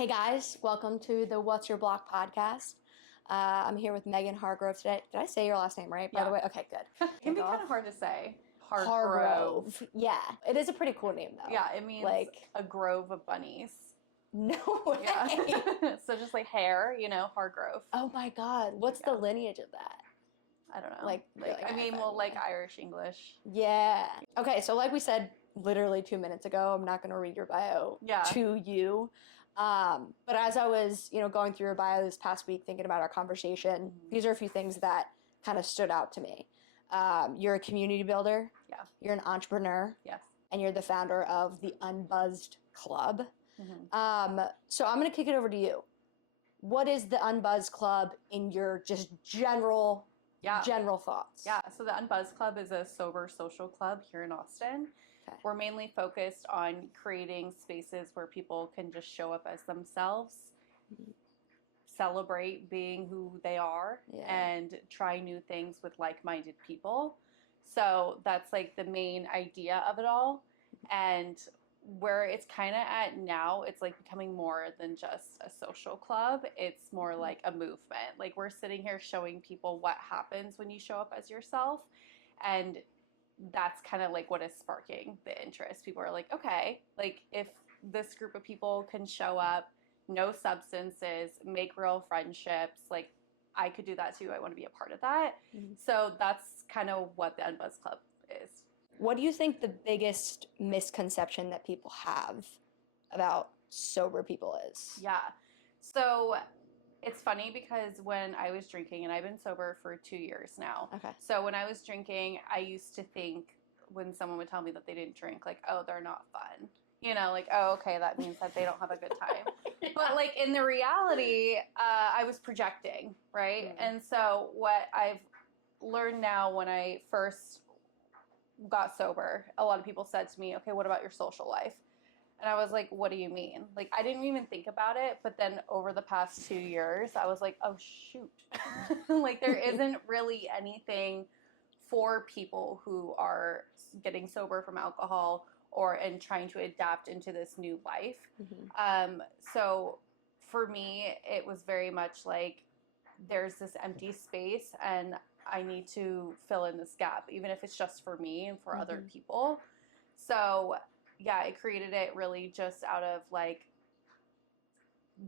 Hey guys, welcome to the What's Your Block podcast. I'm here with Megan Hargrove today. Did I say your last name right, by the way? Okay, good. It can be kind of hard to say. Hargrove. Yeah, it is a pretty cool name though. Yeah, it means like a grove of bunnies. No way. Yeah. So just like hair, Hargrove. Oh my God, what's the lineage of that? I don't know. Like Irish English. Yeah. Okay, so like we said literally 2 minutes ago, I'm not going to read your bio to you. But as I was, going through your bio this past week, thinking about our conversation, these are a few things that kind of stood out to me. You're a community builder. Yeah. You're an entrepreneur. Yes. And you're the founder of the Unbuzzed Club. Mm-hmm. So I'm going to kick it over to you. What is the Unbuzzed Club in your just general thoughts? Yeah, so the Unbuzzed Club is a sober social club here in Austin. Okay. We're mainly focused on creating spaces where people can just show up as themselves, celebrate being who they are, and try new things with like-minded people. So that's like the main idea of it all. And where it's kind of at now, it's like becoming more than just a social club. It's more like a movement. Like we're sitting here showing people what happens when you show up as yourself. And that's kind of like what is sparking the interest. People are like, okay, like if this group of people can show up, no substances, make real friendships, like I could do that too. I want to be a part of that. Mm-hmm. So that's kind of what the Unbuzzed Club is. What do you think the biggest misconception that people have about sober people is? Yeah. So it's funny because when I was drinking, and I've been sober for 2 years now. Okay. So when I was drinking, I used to think when someone would tell me that they didn't drink, like, oh, they're not fun. Like, oh, okay, that means that they don't have a good time. Yeah. But like in the reality, I was projecting, right? Mm. And so what I've learned now when I first got sober, a lot of people said to me, okay, what about your social life? And I was like, what do you mean? Like, I didn't even think about it. But then over the past 2 years, I was like, oh, shoot. Like, there isn't really anything for people who are getting sober from alcohol and trying to adapt into this new life. Mm-hmm. So for me, it was very much like there's this empty space and I need to fill in this gap, even if it's just for me and for other people. So yeah, I created it really just out of like,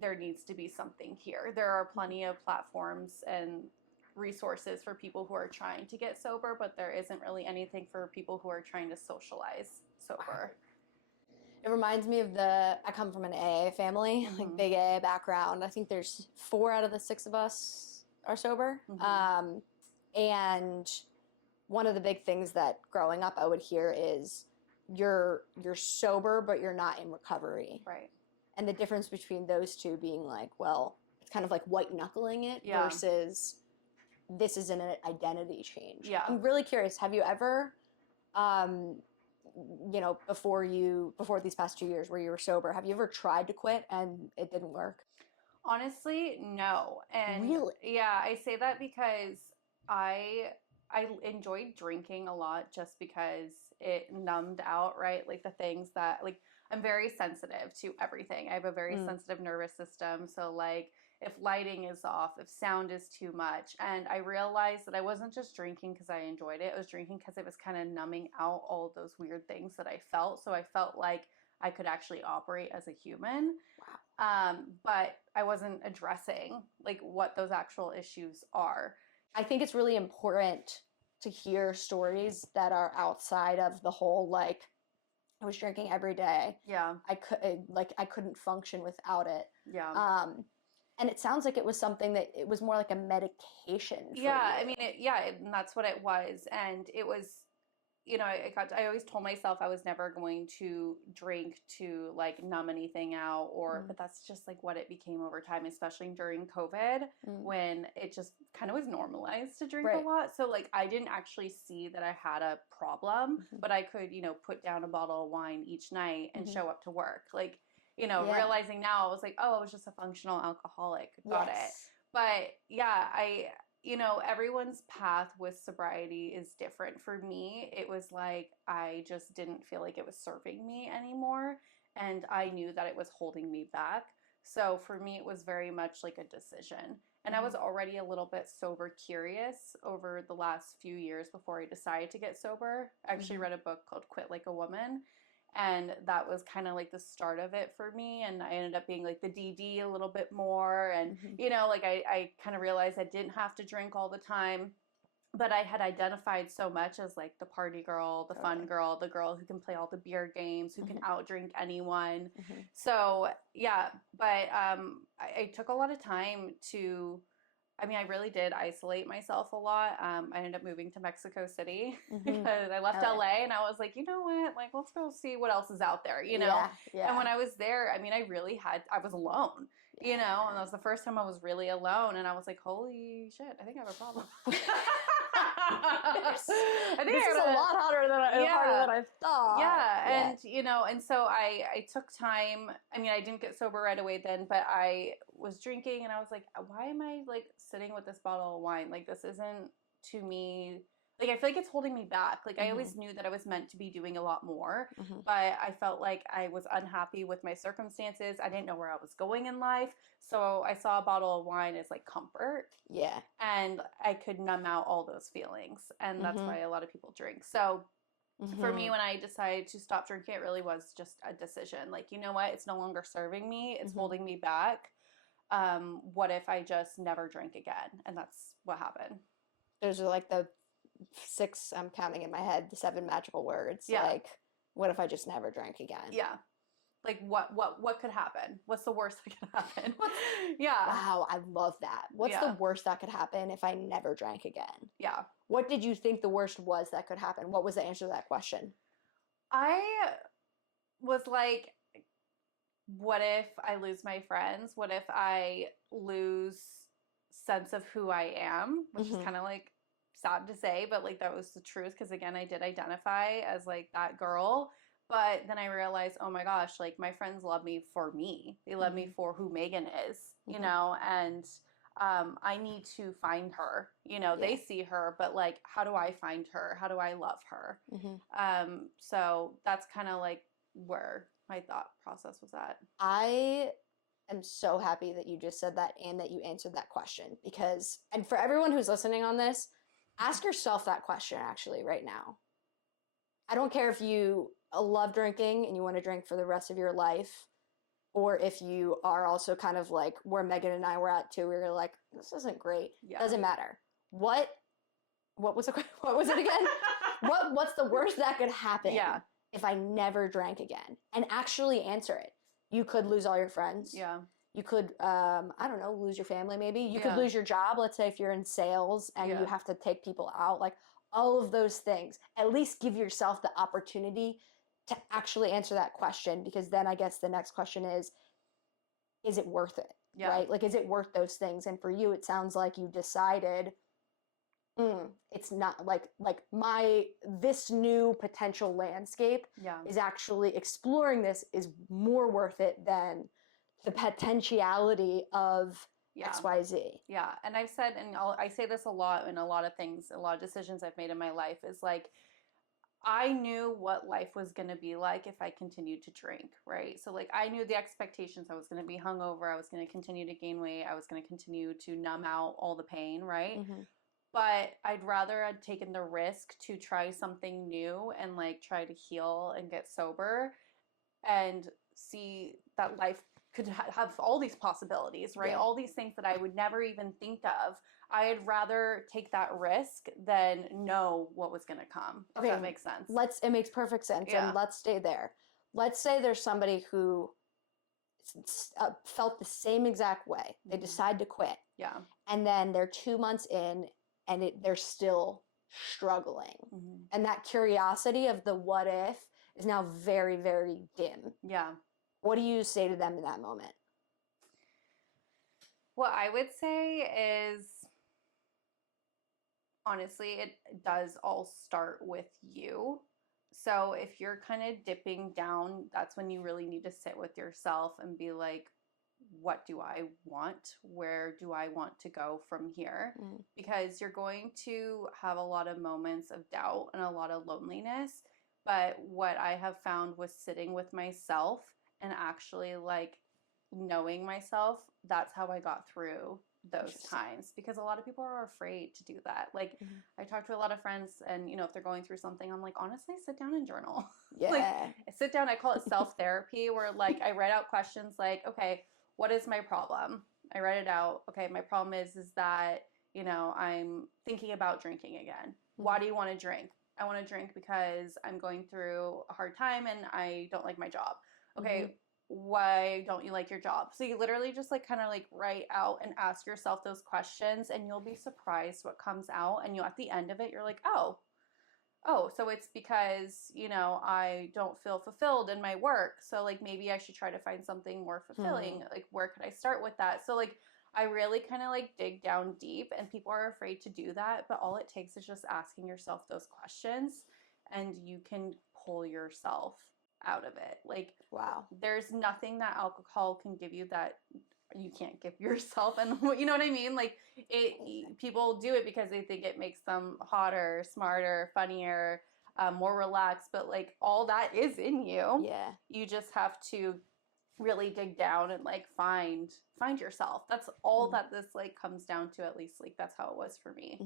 there needs to be something here. There are plenty of platforms and resources for people who are trying to get sober, but there isn't really anything for people who are trying to socialize sober. It reminds me of I come from an AA family, like big AA background. I think there's 4 out of the 6 of us are sober. Mm-hmm. And one of the big things that growing up I would hear is you're sober, but you're not in recovery. Right. And the difference between those two being like, well, it's kind of like white knuckling it versus this is an identity change. Yeah. I'm really curious. Have you ever, before these past 2 years where you were sober, have you ever tried to quit and it didn't work? Honestly, no. And really? Yeah, I say that because I enjoyed drinking a lot just because it numbed out, right? Like the things that, like, I'm very sensitive to everything. I have a very sensitive nervous system. So like if lighting is off, if sound is too much. And I realized that I wasn't just drinking because I enjoyed it. I was drinking because it was kind of numbing out all of those weird things that I felt. So I felt like I could actually operate as a human. Wow. But I wasn't addressing like what those actual issues are. I think it's really important to hear stories that are outside of the whole, like, I was drinking every day. Yeah. I couldn't function without it. Yeah. And it sounds like it was something that it was more like a medication for you. I mean, and that's what it was. And it was, I always told myself I was never going to drink to like numb anything out but that's just like what it became over time, especially during COVID when it just kind of was normalized to drink a lot. So like I didn't actually see that I had a problem, but I could, put down a bottle of wine each night and show up to work. Like, realizing now I was like, oh, I was just a functional alcoholic. Got it. But yeah, everyone's path with sobriety is different. For me, it was like I just didn't feel like it was serving me anymore. And I knew that it was holding me back. So for me, it was very much like a decision. And I was already a little bit sober curious over the last few years before I decided to get sober. I actually read a book called Quit Like a Woman. And that was kind of like the start of it for me. And I ended up being like the DD a little bit more. And, you know, like I kind of realized I didn't have to drink all the time. But I had identified so much as like the party girl, the fun girl, the girl who can play all the beer games, who can outdrink anyone. So yeah, but I took a lot of time to, I mean, I really did isolate myself a lot. I ended up moving to Mexico City because I left LA and I was like, you know what, like let's go see what else is out there, you know? And when I was there, I mean, I was alone. You know, and that was the first time I was really alone, and I was like, "Holy shit! I think I have a problem." I think this is a lot harder than I thought. Yeah, and you know, and so I took time. I mean, I didn't get sober right away then, but I was drinking, and I was like, "Why am I like sitting with this bottle of wine? Like, this isn't to me." Like, I feel like it's holding me back. Like, I always knew that I was meant to be doing a lot more, but I felt like I was unhappy with my circumstances. I didn't know where I was going in life. So I saw a bottle of wine as like comfort. Yeah. And I could numb out all those feelings. And that's why a lot of people drink. So for me, when I decided to stop drinking, it really was just a decision. Like, you know what? It's no longer serving me. It's holding me back. What if I just never drink again? And that's what happened. Those are like the 6, I'm counting in my head, the 7 magical words. Yeah. Like, what if I just never drank again? Yeah. Like what could happen? What's the worst that could happen? Yeah. Wow, I love that. What's the worst that could happen if I never drank again? Yeah. What did you think the worst was that could happen? What was the answer to that question? I was like, what if I lose my friends? What if I lose sense of who I am? Which is kind of like sad to say, but like that was the truth because again, I did identify as like that girl. But then I realized, oh my gosh, like my friends love me for me. They love me for who Megan is, you know, and I need to find her. You know, they see her, but like, how do I find her? How do I love her? So that's kind of like where my thought process was at. I am so happy that you just said that and that you answered that question because, and for everyone who's listening on this, ask yourself that question actually right now. I don't care if you love drinking and you want to drink for the rest of your life, or if you are also kind of like where Megan and I were at too, we were like, this isn't great. Doesn't matter. What was it again? What's the worst that could happen if I never drank again? And actually answer it. You could lose all your friends. Yeah. You could, I don't know, lose your family maybe. You could lose your job. Let's say if you're in sales and you have to take people out, like all of those things. At least give yourself the opportunity to actually answer that question, because then I guess the next question is it worth it? Right? Like, is it worth those things? And for you, it sounds like you decided it's not like this new potential landscape is actually exploring this is more worth it than the potentiality of XYZ. Yeah. And I've said, and I say this a lot in a lot of things, a lot of decisions I've made in my life is like, I knew what life was going to be like if I continued to drink, right? So like I knew the expectations. I was going to be hungover. I was going to continue to gain weight. I was going to continue to numb out all the pain, right? But I'd rather had taken the risk to try something new and like try to heal and get sober and see that life could have all these possibilities, right? All these things that I would never even think of. I'd rather take that risk than know what was going to come. If that makes sense. It makes perfect sense. And let's stay there. Let's say there's somebody who felt the same exact way. They decide to quit. Yeah. And then they're 2 months in and they're still struggling. And that curiosity of the what if is now very, very dim. Yeah. What do you say to them in that moment? What I would say is, honestly, it does all start with you. So if you're kind of dipping down, that's when you really need to sit with yourself and be like, what do I want? Where do I want to go from here? Because you're going to have a lot of moments of doubt and a lot of loneliness. But what I have found was sitting with myself and actually like knowing myself, that's how I got through those times, because a lot of people are afraid to do that. Like I talk to a lot of friends, and you know, if they're going through something, I'm like, honestly, sit down and journal. Yeah. Like sit down. I call it self-therapy, where like I write out questions like, okay, what is my problem? I write it out. Okay, my problem is that, you know, I'm thinking about drinking again. Why do you want to drink? I want to drink because I'm going through a hard time and I don't like my job. Okay, why don't you like your job? So you literally just like kind of like write out and ask yourself those questions, and you'll be surprised what comes out. And you, at the end of it, you're like, oh, so it's because, you know, I don't feel fulfilled in my work. So like maybe I should try to find something more fulfilling. Like where could I start with that? So like I really kind of like dig down deep, and people are afraid to do that, but all it takes is just asking yourself those questions, and you can pull yourself out of it. Like, wow, there's nothing that alcohol can give you that you can't give yourself. And you know what I mean? Like people do it because they think it makes them hotter, smarter, funnier, more relaxed, but like all that is in you. Yeah. You just have to really dig down and like find yourself. That's all that this like comes down to. At least like that's how it was for me.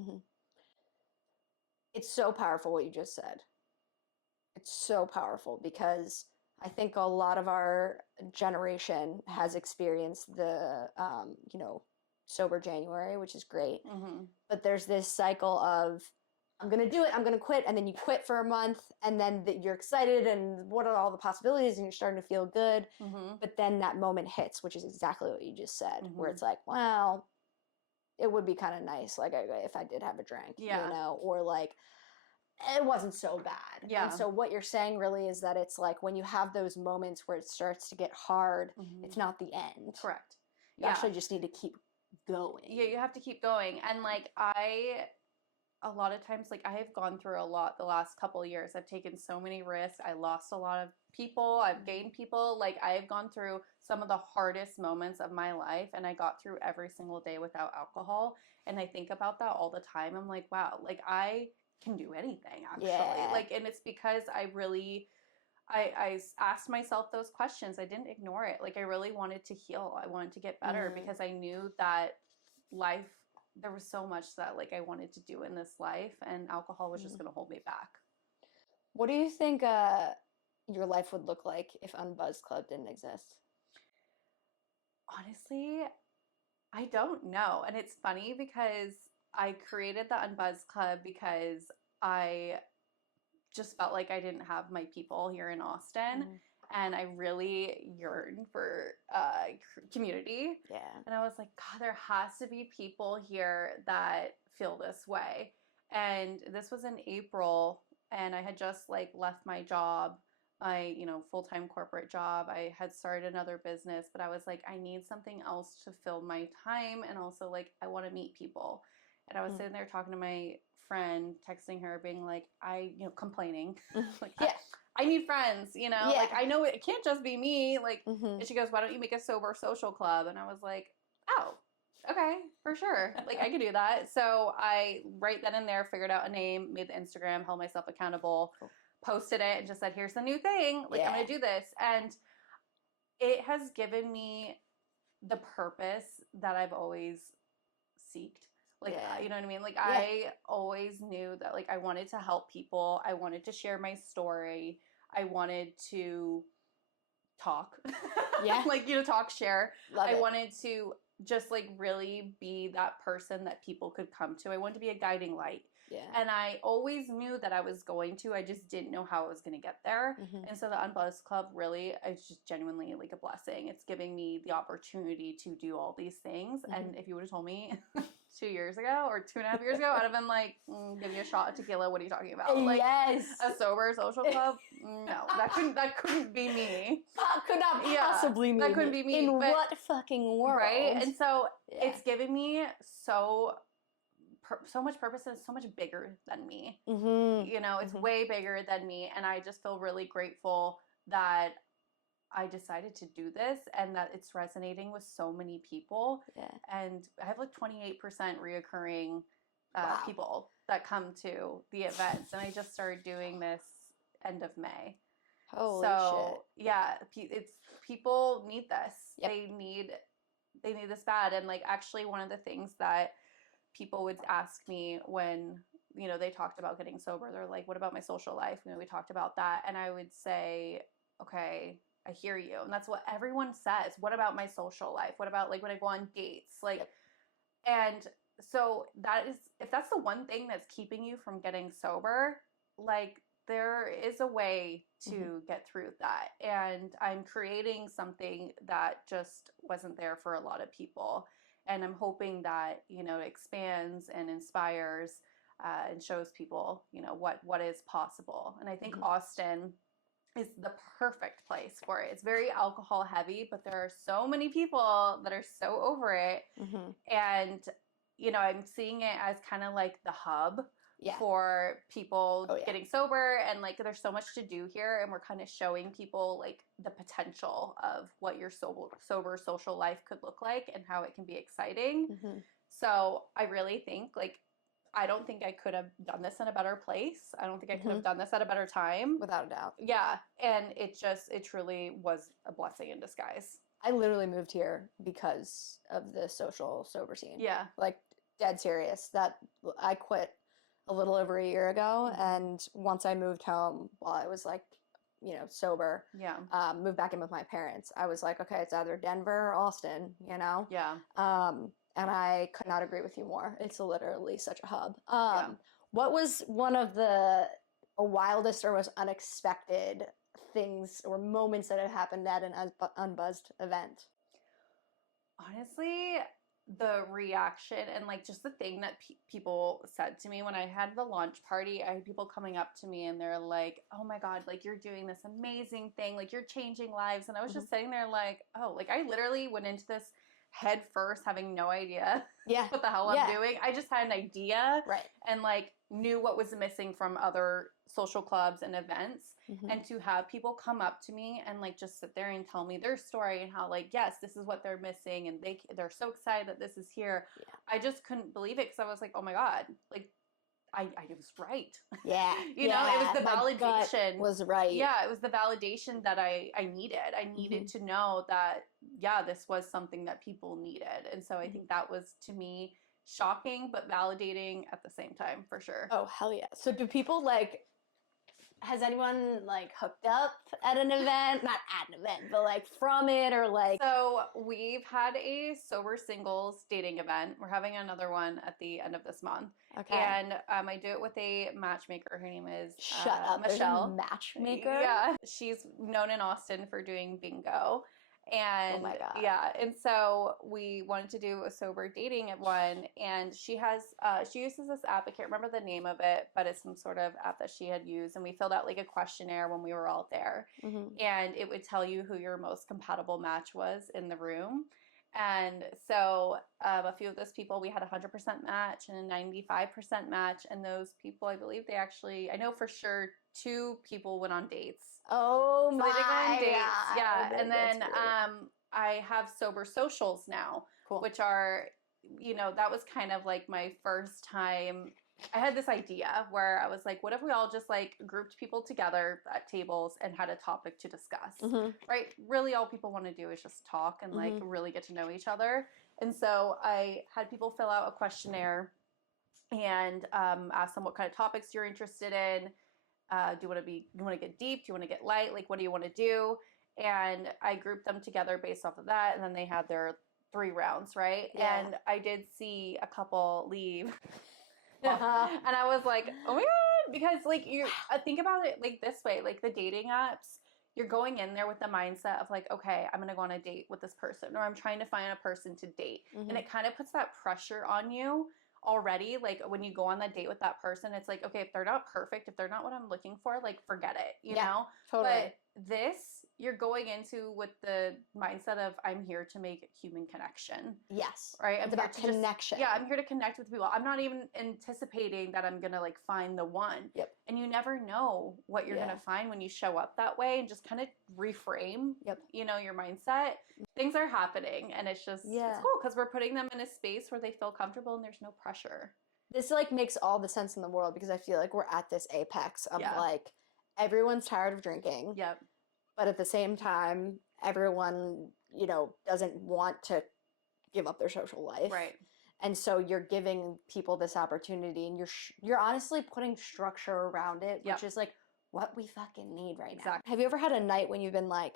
It's so powerful what you just said. It's so powerful because I think a lot of our generation has experienced the you know, sober January, which is great. But there's this cycle of I'm going to do it, I'm going to quit, and then you quit for a month, and then you're excited, and what are all the possibilities, and you're starting to feel good. But then that moment hits, which is exactly what you just said, where it's like, well, it would be kind of nice, like if I did have a drink, you know, or like it wasn't so bad. And so what you're saying really is that it's like when you have those moments where it starts to get hard, it's not the end. Correct. You actually just need to keep going. Yeah, you have to keep going. And like a lot of times, like I have gone through a lot the last couple of years. I've taken so many risks. I lost a lot of people. I've gained people. Like I have gone through some of the hardest moments of my life, and I got through every single day without alcohol. And I think about that all the time. I'm like, wow, like I can do anything actually. Like, and it's because I asked myself those questions. I didn't ignore it. Like I really wanted to heal. I wanted to get better because I knew that life, there was so much that like I wanted to do in this life, and alcohol was just going to hold me back. What do you think your life would look like if Unbuzzed Club didn't exist? Honestly, I don't know. And it's funny because I created the Unbuzzed Club because I just felt like I didn't have my people here in Austin. And I really yearned for community. Yeah. And I was like, God, there has to be people here that feel this way. And this was in April, and I had just like left my job, my, you know, full-time corporate job. I had started another business, but I was like, I need something else to fill my time. And also like, I want to meet people. And I was sitting there talking to my friend, texting her, being like, complaining. Like, I need friends, you know? Like, I know it can't just be me. Like, and she goes, why don't you make a sober social club? And I was like, oh, okay, for sure. Like, I could do that. So I, right then and there, figured out a name, made the Instagram, held myself accountable, posted it, and just said, here's the new thing. Like, I'm going to do this. And it has given me the purpose that I've always seeked. Like, you know what I mean? Like, I always knew that, like, I wanted to help people. I wanted to share my story. I wanted to talk. Like, you know, talk, share. I wanted to just, like, really be that person that people could come to. I wanted to be a guiding light. And I always knew that I was going to. I just didn't know how I was going to get there. And so the Unbuzzed Club really is just genuinely like a blessing. It's giving me the opportunity to do all these things. And if you would have told me 2 years ago or 2.5 years ago, I'd have been like, give me a shot of tequila. What are you talking about? Like, a sober social club? No, that couldn't be me. Could not possibly be that couldn't be me. In what fucking world? Right? And so it's giving me so much purpose, and it's so much bigger than me. You know, it's way bigger than me. And I just feel really grateful that I decided to do this and that it's resonating with so many people. And I have like 28% reoccurring people that come to the events. And I just started doing this end of May. Holy so shit. yeah, it's people need this. Yep. They need this bad. And like actually one of the things that people would ask me when, you know, they talked about getting sober, they're like, what about my social life? You know, we talked about that. And I would say, okay, I hear you. And that's what everyone says. What about my social life? What about like when I go on dates? Like, Yep. and so that is, if that's the one thing that's keeping you from getting sober, like there is a way to get through that. And I'm creating something that just wasn't there for a lot of people. And I'm hoping that, you know, it expands and inspires and shows people, you know, what is possible. And I think Austin is the perfect place for it. It's very alcohol heavy, but there are so many people that are so over it. And, you know, I'm seeing it as kind of like the hub for people getting sober. And like, there's so much to do here. And we're kind of showing people like the potential of what your sober social life could look like and how it can be exciting. So I really think like, I don't think I could have done this in a better place. I don't think I could have done this at a better time. Without a doubt. Yeah. And it truly was a blessing in disguise. I literally moved here because of the social sober scene. Yeah. Like, dead serious. That I quit a little over a year ago, and once I moved home while I was like, you know, sober, moved back in with my parents, I was like, okay, it's either Denver or Austin, you know? Yeah. And I could not agree with you more. It's literally such a hub. What was one of the wildest or most unexpected things or moments that had happened at an Unbuzzed event? Honestly, the reaction and like just the thing that people said to me when I had the launch party, I had people coming up to me and they're like, oh my God, like you're doing this amazing thing, like you're changing lives. And I was just sitting there like, oh, like I literally went into this head first having no idea what the hell I'm doing. I just had an idea and like knew what was missing from other social clubs and events. And to have people come up to me and like just sit there and tell me their story and how like, yes, this is what they're missing and they're so excited that this is here. I just couldn't believe it because I was like, oh my God, like I was right. Yeah. You know, it was the validation. Was right. Yeah, it was the validation that I needed. I needed to know that, yeah, this was something that people needed. And so I think that was, to me, shocking but validating at the same time, for sure. Oh, hell yeah. So do people like, has anyone like hooked up at an event? Not at an event, but like from it or like. So we've had a sober singles dating event. We're having another one at the end of this month. Okay. And I do it with a matchmaker. Her name is Michelle. Matchmaker? Yeah. She's known in Austin for doing bingo. And oh my God. Yeah, and so we wanted to do a sober dating one, and she uses this app. I can't remember the name of it, but it's some sort of app that she had used, and we filled out like a questionnaire when we were all there, and it would tell you who your most compatible match was in the room. And so a few of those people, we had a 100% match and a 95% match, and those people, I believe I know for sure 2 people went on dates. Oh so my they did go on dates. God. Yeah. And then I have sober socials now, which are, you know, that was kind of like my first time. I had this idea where I was like, what if we all just like grouped people together at tables and had a topic to discuss, right? Really all people want to do is just talk and like really get to know each other. And so I had people fill out a questionnaire and ask them what kind of topics you're interested in. Do you want to get deep? Do you want to get light? Like, what do you want to do? And I grouped them together based off of that. And then they had their 3 rounds, right? Yeah. And I did see a couple leave. And I was like, oh my God, because like you think about it like this way, like the dating apps, you're going in there with the mindset of like, okay, I'm going to go on a date with this person, or I'm trying to find a person to date. And it kind of puts that pressure on you already. Like when you go on that date with that person, it's like, okay, if they're not perfect, if they're not what I'm looking for, like forget it, you know? Totally. But this, you're going into with the mindset of I'm here to make human connection. Yes. Right? It's about connection. I'm here to connect with people. I'm not even anticipating that I'm going to like find the one. Yep. And you never know what you're going to find when you show up that way, and just kind of reframe, you know, your mindset. Things are happening, and it's just, it's cool because we're putting them in a space where they feel comfortable and there's no pressure. This like makes all the sense in the world because I feel like we're at this apex of like everyone's tired of drinking. Yep. But at the same time, everyone, doesn't want to give up their social life. Right. And so you're giving people this opportunity, and you're honestly putting structure around it, which is like what we fucking need right now. Have you ever had a night when you've been like,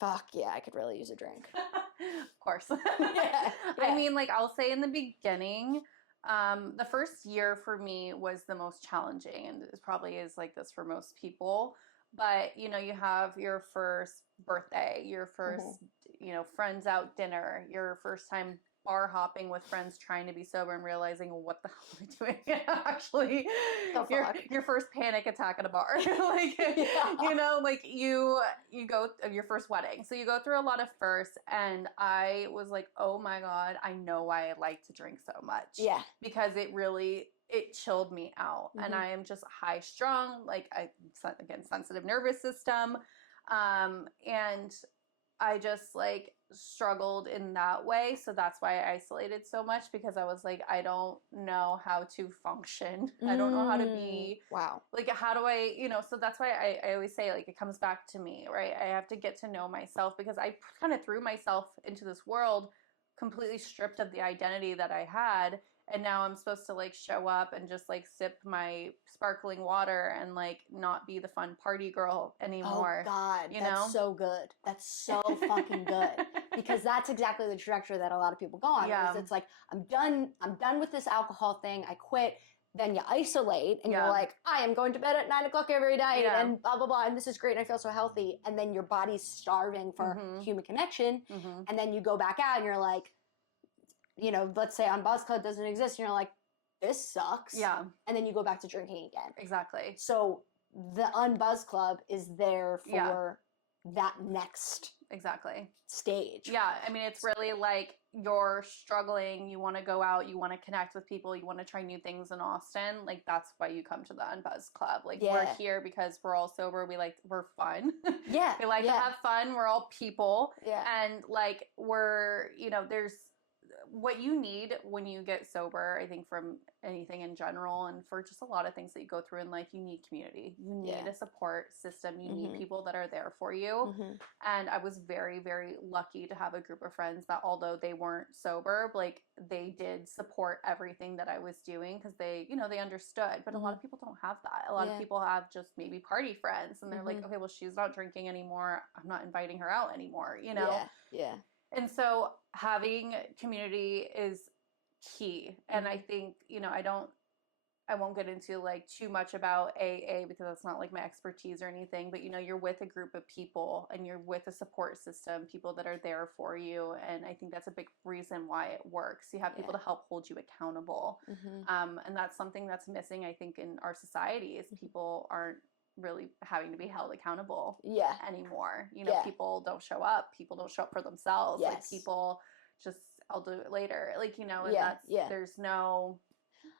fuck yeah, I could really use a drink? Of course. Yeah. I mean, like, I'll say in the beginning, the first year for me was the most challenging, and it probably is like this for most people. But, you have your first birthday, your first, friends out dinner, your first time bar hopping with friends trying to be sober and realizing what the hell am I doing? Actually, your first panic attack at a bar. Like, like you go your first wedding. So you go through a lot of firsts, and I was like, oh my God, I know why I like to drink so much. Yeah. Because it chilled me out. And I am just high strung, like again, sensitive nervous system. And I just like struggled in that way. So that's why I isolated so much, because I was like, I don't know how to function. I don't know how to be. Wow. Like, how do I, so that's why I always say, like, it comes back to me, right? I have to get to know myself, because I kind of threw myself into this world completely stripped of the identity that I had. And now I'm supposed to like show up and just like sip my sparkling water and like not be the fun party girl anymore. Oh God, that's so good. That's so fucking good. Because that's exactly the trajectory that a lot of people go on. Yeah. It's like, I'm done with this alcohol thing. I quit. Then you isolate and you're like, I am going to bed at 9 o'clock every night and blah, blah, blah. And this is great. And I feel so healthy. And then your body's starving for human connection. And then you go back out and you're like, let's say Unbuzzed Club doesn't exist, and you're like, this sucks. Yeah. And then you go back to drinking again. Exactly. So the Unbuzzed Club is there for that next stage. Yeah. I mean, it's really like you're struggling, you want to go out, you want to connect with people, you want to try new things in Austin. Like, that's why you come to the Unbuzzed Club. Like, we're here because we're all sober. We're fun. Yeah. We like to have fun. We're all people. Yeah. And like, there's what you need when you get sober, I think, from anything in general, and for just a lot of things that you go through in life, you need community. You need a support system. You need people that are there for you. And I was very, very lucky to have a group of friends that, although they weren't sober, like, they did support everything that I was doing, because they understood. But a lot of people don't have that. A lot of people have just maybe party friends, and they're like, okay, well, she's not drinking anymore. I'm not inviting her out anymore, Yeah. And so having community is key. And I think, I won't get into like too much about AA, because that's not like my expertise or anything, but you're with a group of people and you're with a support system, people that are there for you. And I think that's a big reason why it works. You have people to help hold you accountable. And that's something that's missing, I think, in our society, is people aren't really having to be held accountable anymore. People don't show up. People don't show up for themselves. Like, people just, I'll do it later. Like, and there's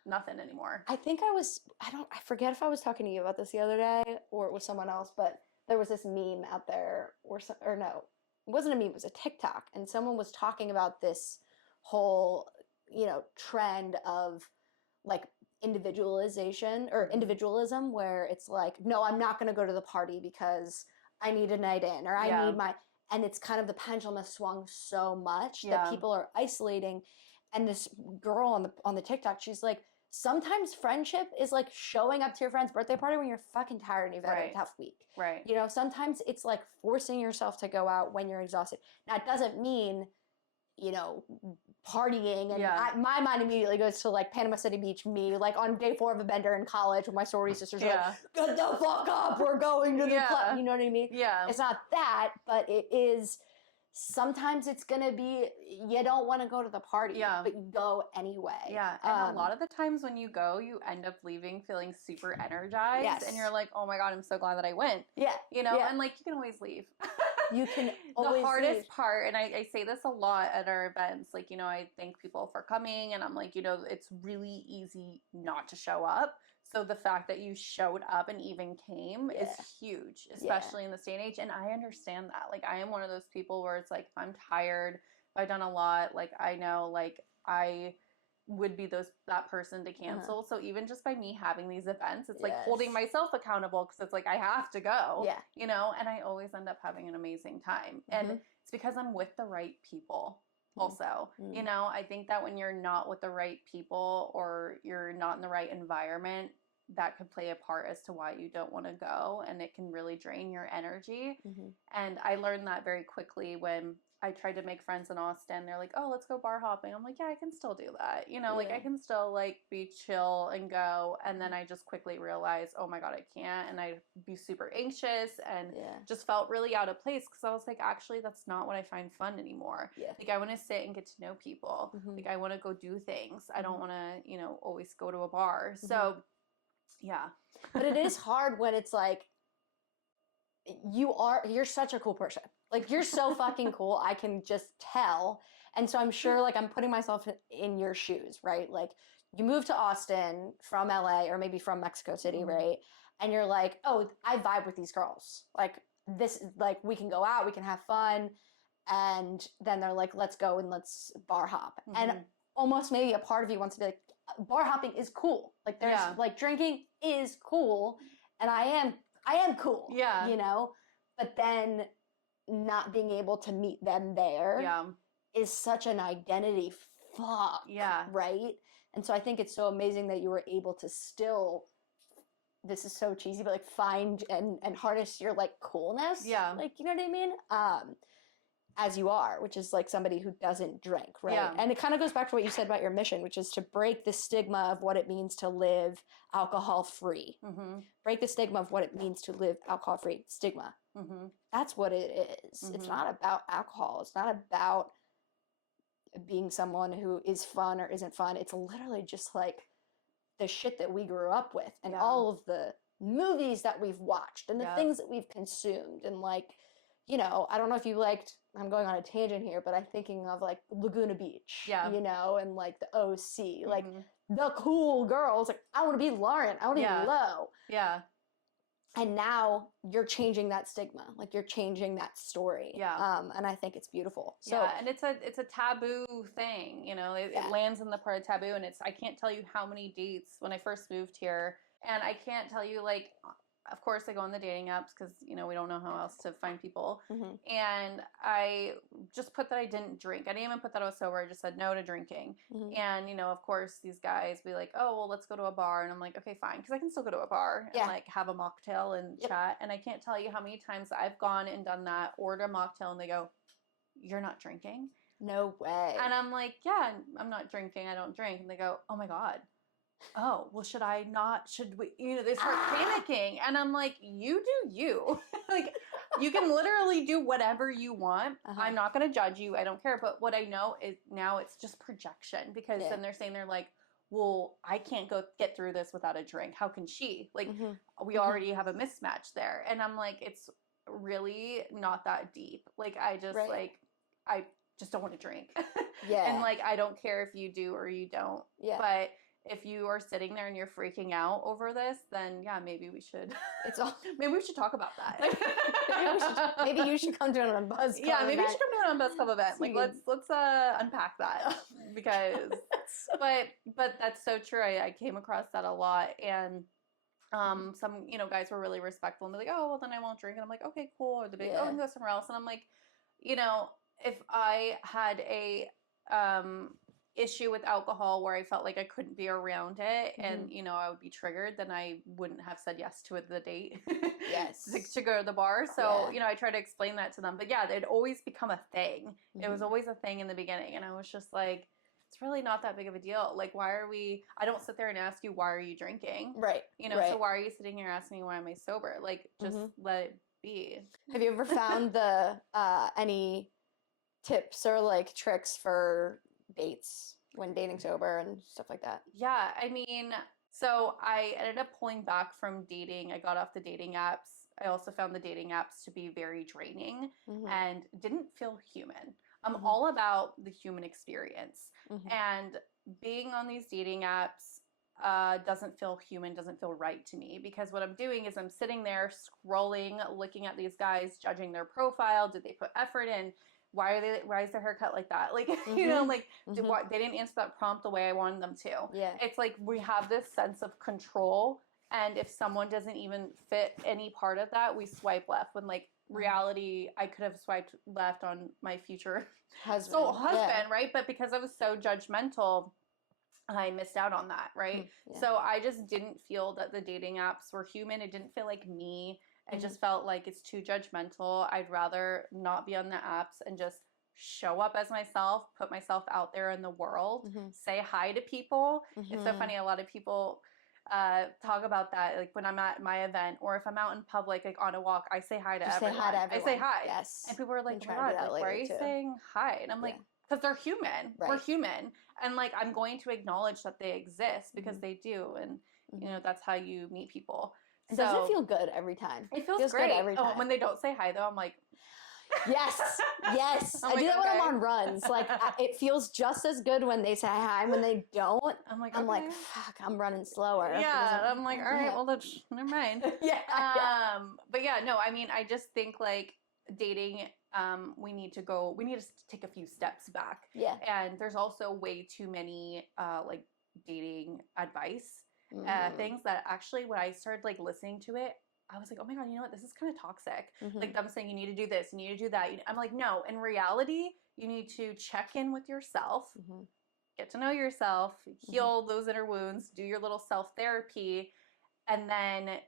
nothing anymore. I think I forget if I was talking to you about this the other day or it was someone else, but there was this meme out there or no, it wasn't a meme, it was a TikTok. And someone was talking about this whole, trend of like individualization or individualism, where it's like, no, I'm not going to go to the party because I need a night in, or I need and it's kind of, the pendulum has swung so much that people are isolating. And this girl on the TikTok, she's like, sometimes friendship is like showing up to your friend's birthday party when you're fucking tired and you've had a tough week. Right. Sometimes it's like forcing yourself to go out when you're exhausted. Now, it doesn't mean, partying, and my mind immediately goes to like Panama City Beach, me like on day 4 of a bender in college with my sorority sisters, like, get the fuck up, we're going to the club. You know what I mean? Yeah. It's not that, but it is. Sometimes it's gonna be, you don't want to go to the party, but you go anyway. Yeah, and a lot of the times when you go, you end up leaving feeling super energized, and you're like, oh my God, I'm so glad that I went. Yeah. And like, you can always leave. You can always The hardest leave. part, and I say this a lot at our events, like, I thank people for coming, and I'm like, it's really easy not to show up. So the fact that you showed up and even came is huge, especially in this day and age. And I understand that. Like, I am one of those people where it's like, if I'm tired, if I've done a lot, like, I know, like, I would be that person to cancel. So even just by me having these events, it's like Yes. holding myself accountable because it's like I have to go. Yeah. You know, and I always end up having an amazing time. And it's because I'm with the right people also. You know, I think that when you're not with the right people or you're not in the right environment, that could play a part as to why you don't want to go, and it can really drain your energy. And I learned that very quickly when I tried to make friends in Austin. They're like, oh, let's go bar hopping. I'm like, yeah, I can still do that. You know, like I can still like be chill and go. And then I just quickly realized, oh my God, I can't. And I'd be super anxious and just felt really out of place because I was like, actually, that's not what I find fun anymore. Like I want to sit and get to know people. Like I want to go do things. I don't want to, you know, always go to a bar. So yeah. But it is hard when it's like, you're such a cool person. Like you're so fucking cool. I can just tell. And so I'm sure like I'm putting myself in your shoes, right? Like you moved to Austin from LA or maybe from Mexico City, right? And you're like, oh, I vibe with these girls. Like this, like we can go out, we can have fun. And then they're like, let's go and let's bar hop. And almost maybe a part of you wants to be like, bar hopping is cool. Like there's like drinking is cool. And I am cool. Yeah. You know? But then not being able to meet them there is such an identity fuck. Yeah. Right? And so I think it's so amazing that you were able to still, this is so cheesy, but like find and harness your like coolness. Yeah. Like, you know what I mean? As you are, which is like somebody who doesn't drink, right? Yeah. And it kind of goes back to what you said about your mission, which is to break the stigma of what it means to live alcohol-free. Break the stigma of what it means to live alcohol-free. Stigma. That's what it is. It's not about alcohol. It's not about being someone who is fun or isn't fun. It's literally just like the shit that we grew up with and all of the movies that we've watched and the things that we've consumed and like, you know, I don't know if you liked, I'm going on a tangent here, but I'm thinking of like Laguna Beach, you know, and like the OC, like the cool girls, like I want to be Lauren, I want to be Lo. Yeah. And now you're changing that stigma, like you're changing that story. Yeah. And I think it's beautiful. So, yeah, and it's a taboo thing, you know, it lands in the part of taboo, and I can't tell you how many dates when I first moved here, and I can't tell you like, of course, I go on the dating apps because, you know, we don't know how else to find people. And I just put that I didn't drink. I didn't even put that I was sober. I just said no to drinking. And, you know, of course, these guys be like, oh, well, let's go to a bar. And I'm like, okay, fine. Because I can still go to a bar and, like, have a mocktail and chat. And I can't tell you how many times I've gone and done that, order a mocktail, and they go, you're not drinking? No way. And I'm like, yeah, I'm not drinking. I don't drink. And they go, oh, my God. Oh, well, should we, you know, they start panicking. And I'm like, you do you. Like, you can literally do whatever you want. I'm not going to judge you. I don't care. But what I know is now it's just projection because then they're saying, they're like, well, I can't get through this without a drink. How can she? Like, we already have a mismatch there. And I'm like, it's really not that deep. Like, I just I just don't want to drink. And like, I don't care if you do or you don't. Yeah. But if you are sitting there and you're freaking out over this, then maybe we should. Maybe we should talk about that. maybe you should come to an Unbuzzed Club. Yeah, maybe you should come to an Unbuzzed Club event. Like let's unpack that because. But that's so true. I came across that a lot, and some guys were really respectful and be like, oh well, then I won't drink, and I'm like, okay, cool. Or the big we can go somewhere else, and I'm like, if I had a issue with alcohol where I felt like I couldn't be around it and I would be triggered, then I wouldn't have said yes to the date. Yes. to go to the bar. So I try to explain that to them, but it'd always become a thing. It was always a thing in the beginning, and I was just like, it's really not that big of a deal. Like, I don't sit there and ask you, why are you drinking? Right. So why are you sitting here asking me, why am I sober? Like, just let it be. Have you ever found any tips or like tricks for dates when dating sober and stuff like that? Yeah, I mean, so I ended up pulling back from dating. I got off the dating apps. I also found the dating apps to be very draining and didn't feel human. I'm all about the human experience. And being on these dating apps doesn't feel human, doesn't feel right to me, because what I'm doing is I'm sitting there scrolling, looking at these guys, judging their profile. Did they put effort in? why is their haircut like that? Like, you know, like they didn't answer that prompt the way I wanted them to. Yeah. It's like we have this sense of control, and if someone doesn't even fit any part of that, we swipe left. When like reality, I could have swiped left on my future husband, right? But because I was so judgmental, I missed out on that, right? Yeah. So I just didn't feel that the dating apps were human. It didn't feel like me. I just felt like it's too judgmental. I'd rather not be on the apps and just show up as myself, put myself out there in the world, say hi to people. It's so funny. A lot of people talk about that. Like when I'm at my event or if I'm out in public, like on a walk, I say hi to everyone. Say hi to everyone. I say hi. Yes. And people are like, oh my God, like, why are you saying hi? And I'm like, because they're human. Right. We're human. And like, I'm going to acknowledge that they exist because they do. And, you know, that's how you meet people. So, does it feel good every time? It feels great. Good every time. Oh, when they don't say hi, though, I'm like... Yes. I do that when I'm on runs. Like, it feels just as good when they say hi. When they don't, I'm like, fuck, I'm running slower. Yeah, I'm like, all right, well, never mind. But yeah, no, I mean, I just think, like, dating... we need to take a few steps back. Yeah. And there's also way too many like dating advice things that actually when I started like listening to it, I was like, oh my God, you know what? This is kind of toxic. Like them saying you need to do this, you need to do that. I'm like, no, in reality, you need to check in with yourself, get to know yourself, heal those inner wounds, do your little self-therapy, and then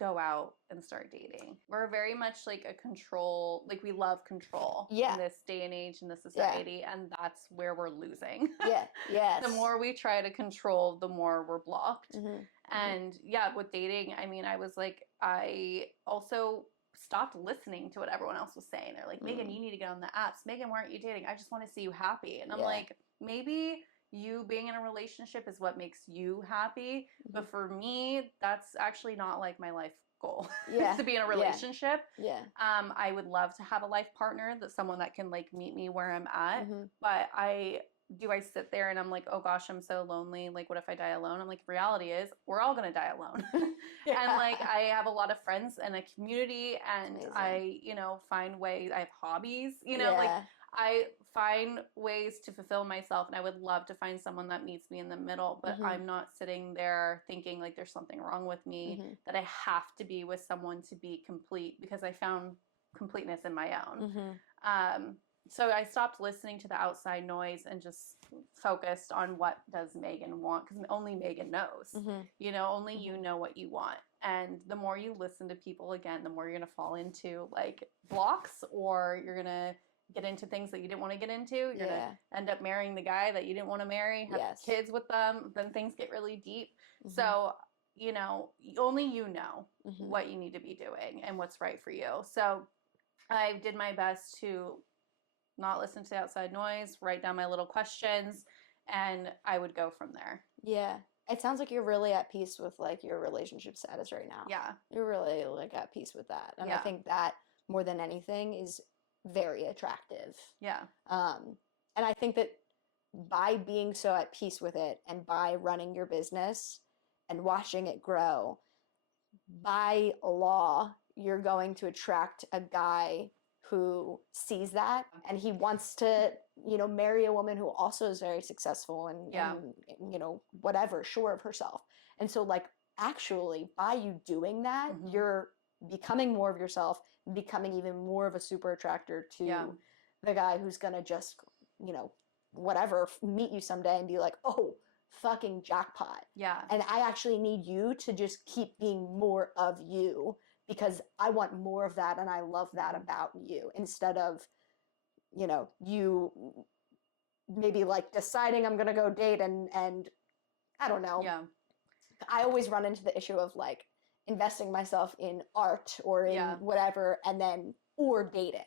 go out and start dating. We're very much like a control, like we love control in this day and age in this society, and that's where we're losing. The more we try to control, the more we're blocked. And with dating, I mean, I was like, I also stopped listening to what everyone else was saying. They're like, Megan, you need to get on the apps. Megan, why aren't you dating? I just want to see you happy. And I'm like, maybe you being in a relationship is what makes you happy. But for me, that's actually not like my life goal to be in a relationship. I would love to have a life partner, someone that can like meet me where I'm at. But I sit there and I'm like, oh gosh, I'm so lonely. Like, what if I die alone? I'm like, reality is we're all going to die alone. And like, I have a lot of friends and a community, and I, you know, find ways, I have hobbies, you know, like I find ways to fulfill myself, and I would love to find someone that meets me in the middle, but I'm not sitting there thinking like there's something wrong with me, that I have to be with someone to be complete, because I found completeness in my own. So I stopped listening to the outside noise and just focused on what does Megan want, because only Megan knows. You know, only you know what you want. And the more you listen to people, again, the more you're going to fall into like blocks, or you're going to get into things that you didn't want to get into. You're going to end up marrying the guy that you didn't want to marry, have kids with them, then things get really deep. So, you know, only you know what you need to be doing and what's right for you. So I did my best to not listen to the outside noise, write down my little questions, and I would go from there. Yeah. It sounds like you're really at peace with like your relationship status right now. Yeah. You're really like at peace with that. And I think that more than anything is very attractive. Yeah. And I think that by being so at peace with it, and by running your business and watching it grow, by law, you're going to attract a guy who sees that, and he wants to, you know, marry a woman who also is very successful and you know, whatever, sure of herself. And so like, actually, by you doing that, you're becoming more of yourself, becoming even more of a super attractor to the guy who's gonna just, you know, whatever, meet you someday and be like, oh, fucking jackpot. Yeah. And I actually need you to just keep being more of you, because I want more of that, and I love that about you, instead of, you know, you maybe like deciding I'm going to go date and I don't know. Yeah. I always run into the issue of like investing myself in art or in whatever, and then, or dating.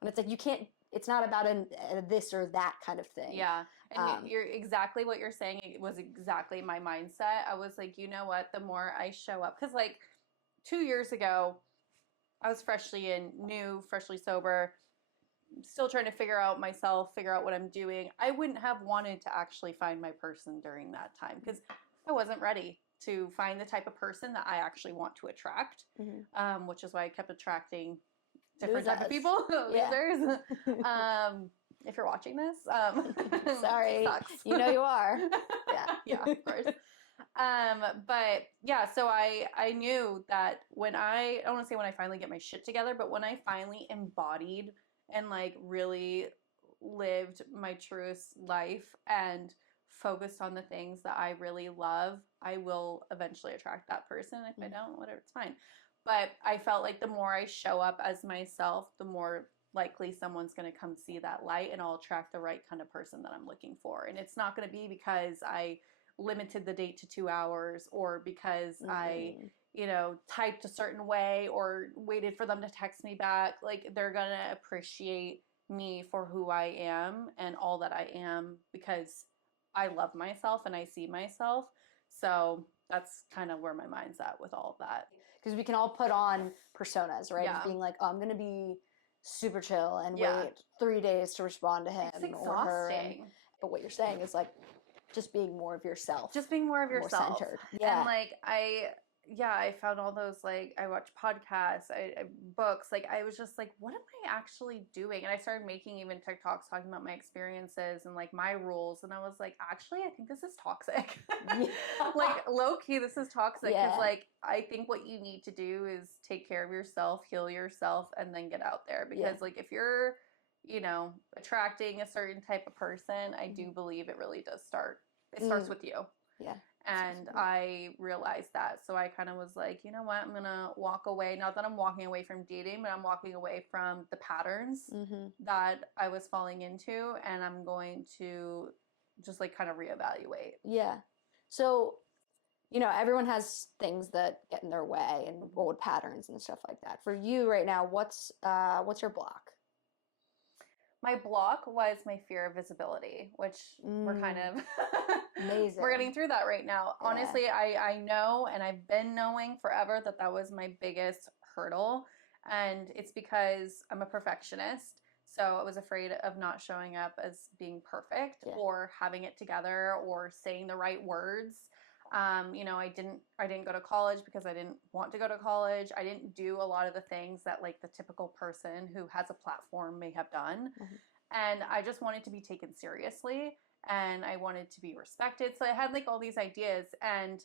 When it's like, you can't, it's not about a this or that kind of thing. Yeah. And you're exactly what you're saying. It was exactly my mindset. I was like, you know what, the more I show up, because like 2 years ago, I was freshly sober, still trying to figure out myself, figure out what I'm doing. I wouldn't have wanted to actually find my person during that time, because I wasn't ready to find the type of person that I actually want to attract, which is why I kept attracting different type of Losers. people. Yeah. Losers. If you're watching this, Sorry. sucks. You know you are. Yeah. Yeah, of course. But yeah, so I knew that when I don't want to say when I finally get my shit together, but when I finally embodied and like really lived my truest life and focused on the things that I really love, I will eventually attract that person. If I don't, whatever, it's fine. But I felt like the more I show up as myself, the more likely someone's going to come see that light, and I'll attract the right kind of person that I'm looking for. And it's not going to be because I limited the date to 2 hours or because I, typed a certain way or waited for them to text me back. Like, they're going to appreciate me for who I am and all that I am because I love myself and I see myself. So that's kind of where my mind's at with all of that. Because we can all put on personas, right? Yeah. Of being like, oh, I'm going to be super chill and Yeah. wait 3 days to respond to him It's or her. exhausting. But what you're saying is like just being more of yourself. Just being more of yourself. More centered. Yeah. And like I found all those, like, I watch podcasts, I books, like, I was just like, what am I actually doing? And I started making even TikToks talking about my experiences and like my rules, and I was like, actually, I think this is toxic. Yeah. Like, low-key, this is toxic, because Yeah. like, I think what you need to do is take care of yourself, heal yourself, and then get out there, because like, if you're attracting a certain type of person, I do believe it really does start. It starts with you. Yeah. And I realized that. So I kind of was like, you know what? I'm going to walk away. Not that I'm walking away from dating, but I'm walking away from the patterns that I was falling into. And I'm going to just like kind of reevaluate. Yeah. So, everyone has things that get in their way and old patterns and stuff like that. For you right now, what's your block? My block was my fear of visibility, which we're kind of amazing. We're getting through that right now. Yeah. Honestly, I know, and I've been knowing forever that was my biggest hurdle. And it's because I'm a perfectionist. So I was afraid of not showing up as being perfect or having it together or saying the right words. I didn't go to college because I didn't want to go to college. I didn't do a lot of the things that like the typical person who has a platform may have done. And I just wanted to be taken seriously and I wanted to be respected. So I had like all these ideas, and,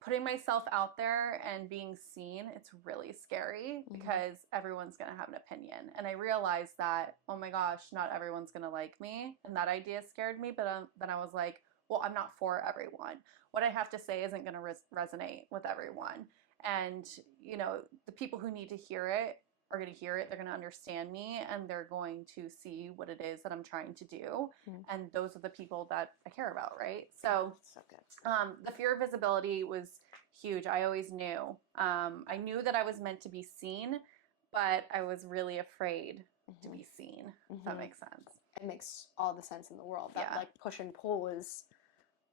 putting myself out there and being seen, it's really scary because everyone's going to have an opinion. And I realized that, oh my gosh, not everyone's going to like me. And that idea scared me. But then I was like, well, I'm not for everyone. What I have to say isn't going to resonate with everyone. And, the people who need to hear it are going to hear it. They're going to understand me, and they're going to see what it is that I'm trying to do. And those are the people that I care about, right? So good. The fear of visibility was huge. I always knew. I knew that I was meant to be seen, but I was really afraid to be seen, if that makes sense. It makes all the sense in the world. That like push and pull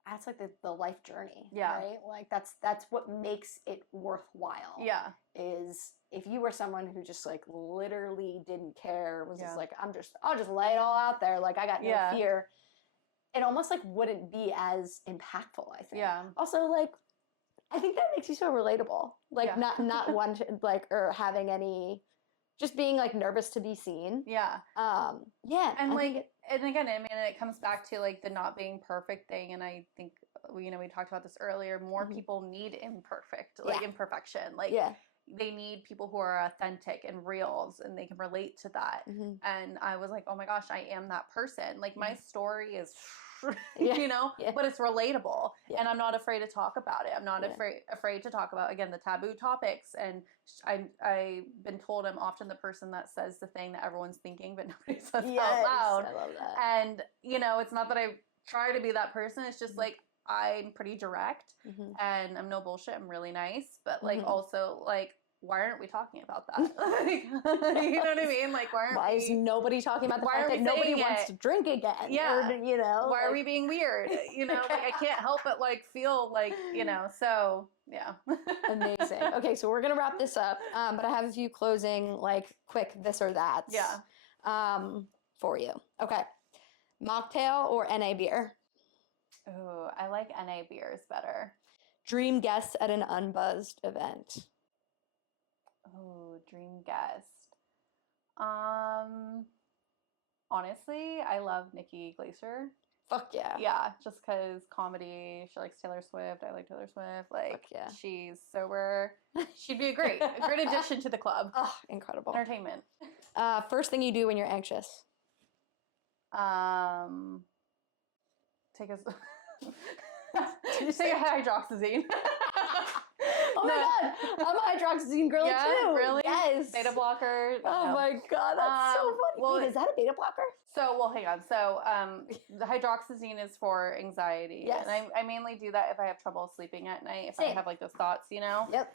that's like the life journey, right? Like that's what makes it worthwhile. Yeah, is if you were someone who just like literally didn't care, was just like, I'll just lay it all out there, like I got no fear. It almost like wouldn't be as impactful, I think. Yeah. Also, like, I think that makes you so relatable. Like not one like or having any. Just being like nervous to be seen. Yeah. And and again, I mean, it comes back to like the not being perfect thing. And I think, we talked about this earlier, more people need imperfection. Like they need people who are authentic and reals and they can relate to that. And I was like, oh my gosh, I am that person. Like my story is, but it's relatable and I'm not afraid to talk about it. I'm not afraid to talk about, again, the taboo topics. And I've been told I'm often the person that says the thing that everyone's thinking, but nobody says out loud. I love that. And, it's not that I try to be that person. It's just like, I'm pretty direct and I'm no bullshit. I'm really nice, but like also like, why aren't we talking about that? Like, you know what I mean? Like, why is nobody talking about the fact that nobody wants to drink again? Yeah. Or, why are we being weird? Like I can't help but like feel like, so yeah. Amazing. Okay. So we're going to wrap this up. But I have a few closing, like quick this or that. For you. Okay. Mocktail or NA beer? Oh, I like NA beers better. Dream guest at an Unbuzzed event. Oh, dream guest. Honestly, I love Nikki Glaser. Fuck yeah. Yeah, just because comedy. She likes Taylor Swift. I like Taylor Swift. Like, Fuck yeah. she's sober. She'd be a great addition to the club. Oh, incredible. Entertainment. First thing you do when you're anxious? Take a take a hydroxyzine. Oh my god, I'm a hydroxyzine girl too. Really? Yes. Beta blocker. Oh my god, that's so funny. well, Wait, is that a beta blocker? So, well, hang on. So, the hydroxyzine is for anxiety. Yes. And I mainly do that if I have trouble sleeping at night, if I Same. have like those thoughts, you know? Yep.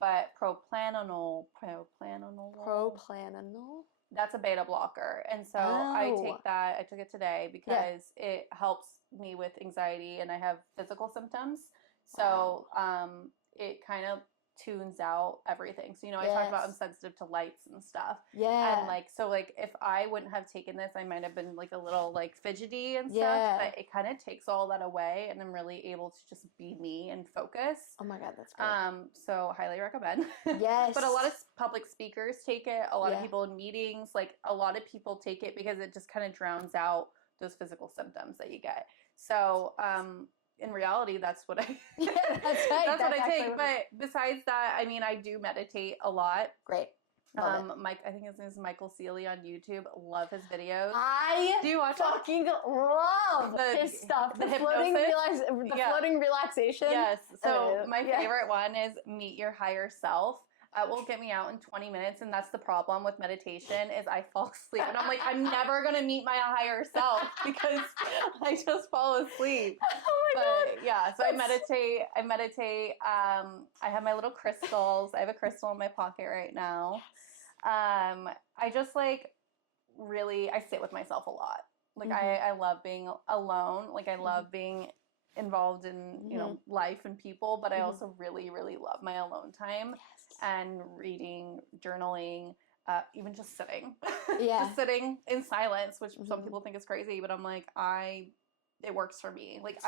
But propranolol, that's a beta blocker. And so I take that, I took it today because it helps me with anxiety and I have physical symptoms. So, it kind of tunes out everything. So, you know, I talked about I'm sensitive to lights and stuff. Yeah. And like, so like if I wouldn't have taken this, I might have been like a little like fidgety and stuff, but it kind of takes all that away and I'm really able to just be me and focus. Oh my god, that's great. So highly recommend. Yes. But a lot of public speakers take it. A lot of people in meetings, like a lot of people take it because it just kind of drowns out those physical symptoms that you get. So, in reality, that's what I that's right. That's what I take. But besides that, I mean, I do meditate a lot. Great. Mike, I think his name is Michael Seeley on YouTube. Love his videos. Do you watch fucking love his stuff. The floating relaxation. Yes. So my favorite one is Meet Your Higher Self. Will get me out in 20 minutes, and that's the problem with meditation is I fall asleep, and I'm like, I'm never gonna meet my higher self because I just fall asleep. Oh my god! Yeah, so I meditate. I have my little crystals. I have a crystal in my pocket right now. I just like really, I sit with myself a lot. Like I love being alone. Like I love being involved in you know life and people, but I also really love my alone time. And reading, journaling, even just sitting. Just sitting in silence, which some people think is crazy, but I'm like, it works for me. Like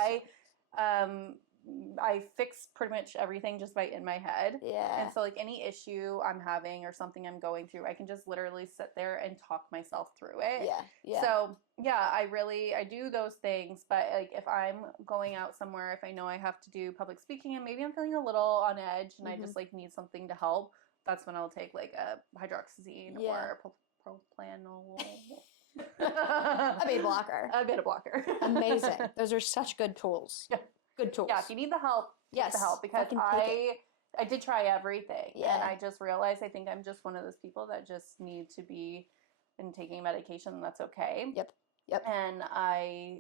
I fix pretty much everything just by in my head. Yeah. And so like any issue I'm having or something I'm going through, I can just literally sit there and talk myself through it. Yeah. Yeah. So yeah, I do those things, but like if I'm going out somewhere, if I know I have to do public speaking and maybe I'm feeling a little on edge and I just like need something to help, that's when I'll take like a hydroxyzine or propranolol. A beta blocker. A beta blocker. Amazing. Those are such good tools. Yeah. Good tools. Yeah, if you need the help, get the help because I did try everything and I just realized I think I'm just one of those people that just need to be in taking medication and that's okay. Yep. And I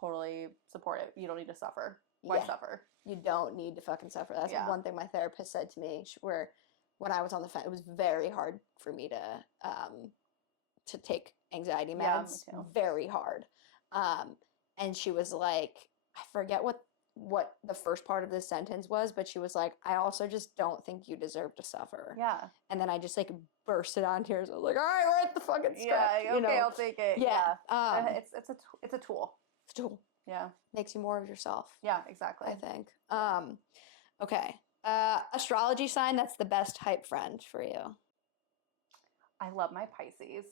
totally support it. You don't need to suffer. Why suffer? You don't need to fucking suffer. That's one thing my therapist said to me where when I was on the fence, it was very hard for me to take anxiety meds. Yeah, me too. Very hard. And she was like, I forget what the first part of this sentence was, but she was like, I also just don't think you deserve to suffer. Yeah. And then I just like bursted on tears. I was like, all right, we're at the fucking script. Yeah, okay, I'll take it. Yeah. It's a tool. It's a tool. Yeah. Makes you more of yourself. Yeah, exactly. I think. Okay. Astrology sign that's the best hype friend for you. I love my Pisces.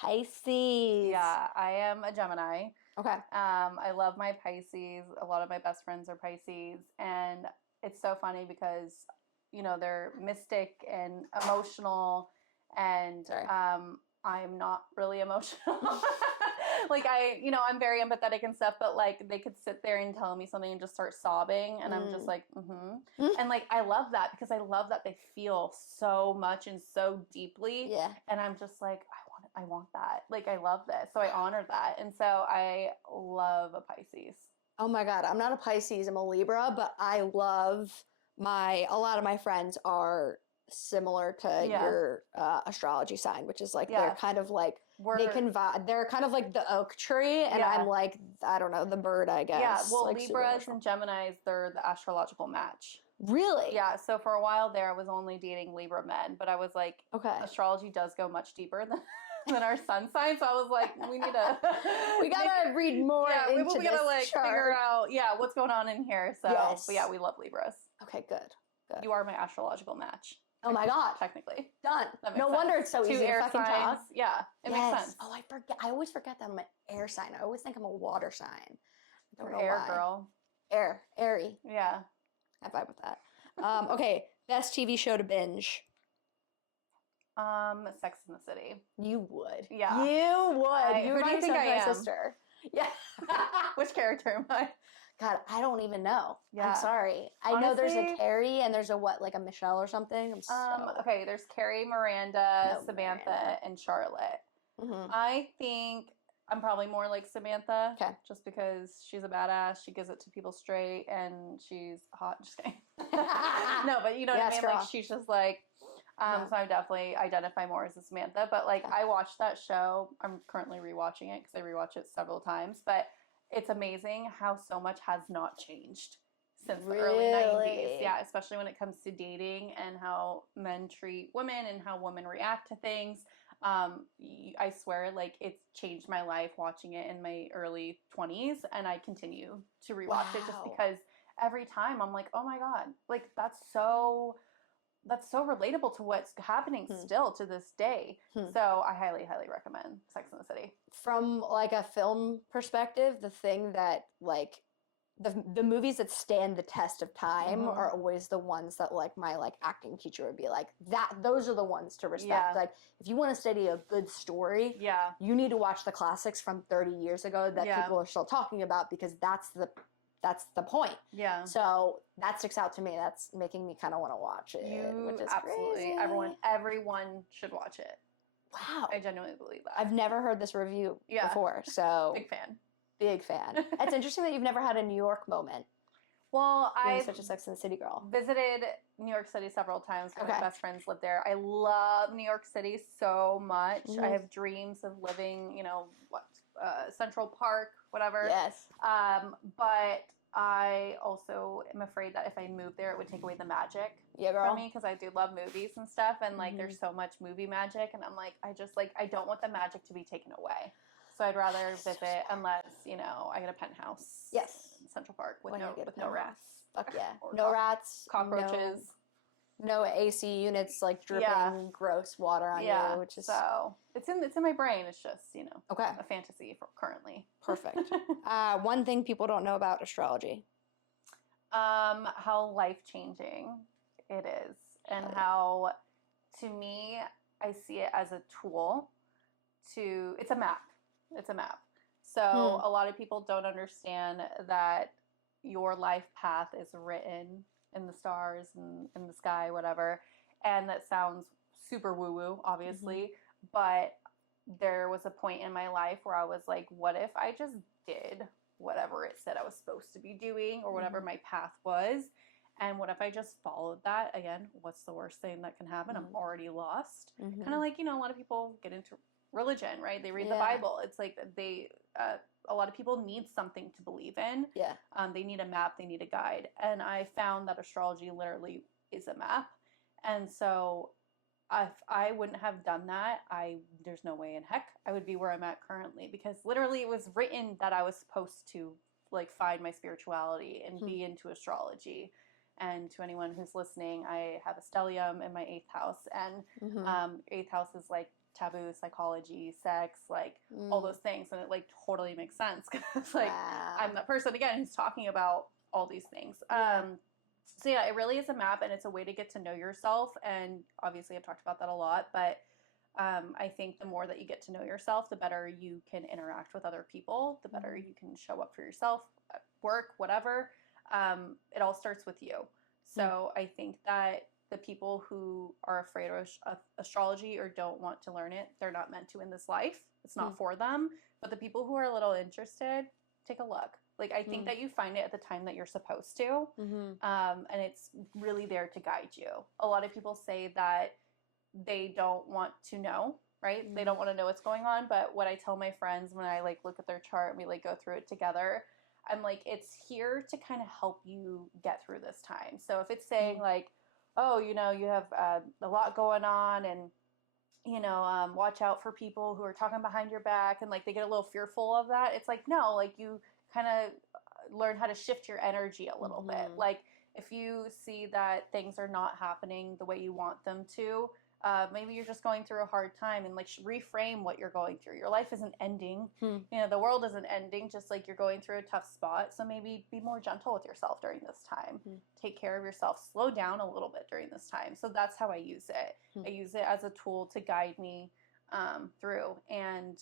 Pisces. Yeah, I am a Gemini. Okay. I love my Pisces. A lot of my best friends are Pisces. And it's so funny because, you know, they're mystic and emotional. And I'm not really emotional. Like I'm very empathetic and stuff, but like they could sit there and tell me something and just start sobbing. And I'm just like, And like, I love that because I love that they feel so much and so deeply. Yeah. And I'm just like, I want that. Like, I love this. So I honor that. And so I love a Pisces. Oh my God. I'm not a Pisces. I'm a Libra, but I love a lot of my friends are similar to your astrology sign, which is like, they're kind of like, they're kind of like the oak tree. And I'm like, I don't know, the bird, I guess. Yeah. Well, like Libras and Geminis, they're the astrological match. Really? Yeah. So for a while there, I was only dating Libra men, but I was like, astrology does go much deeper than our sun sign. So I was like, we gotta read more into we gotta this chart. Figure out what's going on in here. So but yeah, we love Libras. Okay, good. You are my astrological match. Oh my God. Technically. Done. That makes No sense. wonder it's so 2 easy to air fucking signs. talk. Yeah, it makes sense. Oh, I forget. I always forget that I'm an air sign. I always think I'm a water sign. I don't You're know air why. girl. Airy. Yeah. I vibe with that. Okay, best TV show to binge. Sex in the City. You would. Yeah. You would. Who do you think I my am? sister. Yeah. Which character am I? God, I don't even know. Yeah. I'm sorry. I know there's a Honestly, Carrie and there's a a Michelle or something. I'm so. Okay, there's Carrie, Miranda, No, Samantha, Miranda. and Charlotte. Mhm. I think I'm probably more like Samantha. Okay. Just because she's a badass, she gives it to people straight, and she's hot. Just kidding. No, but you know what I Yes, mean? girl. Like, she's just like, so I definitely identify more as a Samantha. But like, I watched that show. I'm currently rewatching it because I rewatch it several times. But it's amazing how so much has not changed since the early 90s. Yeah, especially when it comes to dating and how men treat women and how women react to things. I swear, like, it's changed my life watching it in my early 20s, and I continue to rewatch it just because every time I'm like, oh my God, like, that's so relatable to what's happening still to this day. So I highly, highly recommend Sex and the City. From like a film perspective, the thing that like the movies that stand the test of time are always the ones that like my like acting teacher would be like, those are the ones to respect. Like, if you want to study a good story, you need to watch the classics from 30 years ago that people are still talking about, because that's the point. Yeah. So that sticks out to me. That's making me kind of want to watch it. Which is absolutely crazy. Everyone should watch it. Wow. I genuinely believe that. I've never heard this review before, so big fan. Big fan. It's interesting that you've never had a New York moment. Well, Being such a Sex and the City girl. Visited New York City several times. My best friends live there. I love New York City so much. I have dreams of living, Central Park, whatever. Yes. But I also am afraid that if I moved there, it would take away the magic from me, because I do love movies and stuff, and like there's so much movie magic, and I'm like, I don't want the magic to be taken away. So I'd rather visit unless, I get a penthouse. Yes. In Central Park with no rats. Fuck yeah. No rats. Cockroaches. No AC units like dripping gross water on you, which is so it's in my brain. It's just, a fantasy currently. Perfect. One thing people don't know about astrology. How life-changing it is, and how, to me, I see it as a tool it's a map. It's a map. So a lot of people don't understand that your life path is written in the stars and in the sky, whatever. And that sounds super woo-woo, obviously. But there was a point in my life where I was like, what if I just did whatever it said I was supposed to be doing, or whatever my path was? And what if I just followed that? Again, what's the worst thing that can happen? I'm already lost. Kind of like, a lot of people get into religion, right? They read the Bible. It's like a lot of people need something to believe in. Yeah. They need a map, they need a guide. And I found that astrology literally is a map. And so if I wouldn't have done that, there's no way in heck I would be where I'm at currently, because literally it was written that I was supposed to like find my spirituality and be into astrology. And to anyone who's listening, I have a stellium in my 8th house, and 8th house is like taboo, psychology, sex, like all those things, and it like totally makes sense, because like I'm that person again who's talking about all these things. So yeah, it really is a map, and it's a way to get to know yourself. And obviously I've talked about that a lot, but I think the more that you get to know yourself, the better you can interact with other people, the better you can show up for yourself at work, whatever. It all starts with you. So I think that the people who are afraid of astrology or don't want to learn it, they're not meant to in this life. It's not for them. But the people who are a little interested, take a look. Like, I think that you find it at the time that you're supposed to. And it's really there to guide you. A lot of people say that they don't want to know, right? They don't want to know what's going on. But what I tell my friends when I like look at their chart and we like go through it together, I'm like, it's here to kind of help you get through this time. So if it's saying like, oh, you have a lot going on, and, watch out for people who are talking behind your back, and like they get a little fearful of that. It's like, no, like you kind of learn how to shift your energy a little bit. Like if you see that things are not happening the way you want them to, maybe you're just going through a hard time, and like reframe what you're going through. Your life isn't ending. You know, the world isn't ending, just like you're going through a tough spot. So maybe be more gentle with yourself during this time. Take care of yourself. Slow down a little bit during this time. So that's how I use it. I use it as a tool to guide me through. And